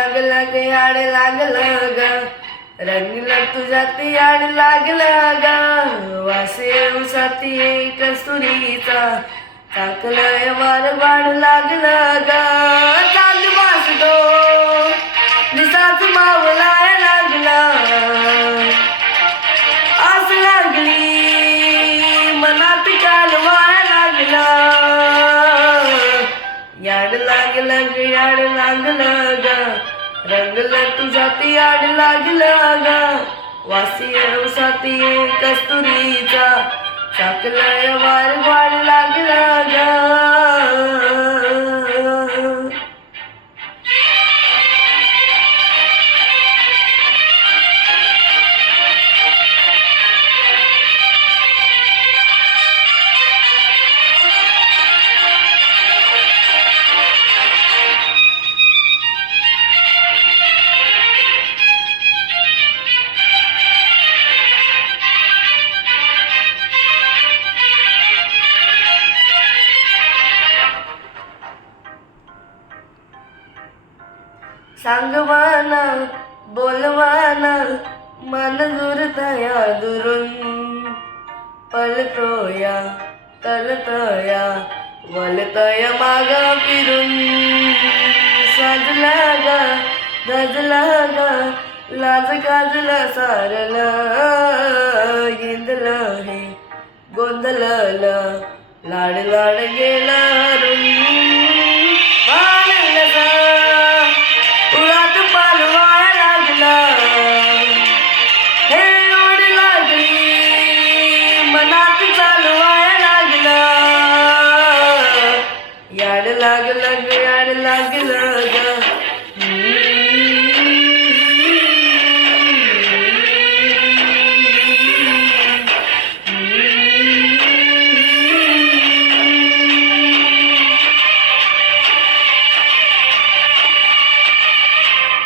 लागला ग याड लागलं ग रंगलं तुझ्या ती याड लागलं ग वासे उसाती कस्तुरीचा टाकलंय वार वाढ लागलं ग चांद वासतो दिसाच मावलाय लागला आस लागली मनात कालवाय लागला याड लागलं ग याड लागलं ग रंगलं तुझ्या ती याड लागलं ग वासी उसाती कस्तुरीचा टाकलंय वार वाढ लागलं ग सांगवाना बोलवाना मन दुरतया दुरून पलतोया तलतया वलतया माग फिरून साजला ग गजला ग लाज गाजला सारलं इंदलं हे गोंधळलं लाड लाड गेला हरून उरात पालवाया लागला हे ओढ लागली मनात चालवाया लागला याड लागलं ग याड लागलं ग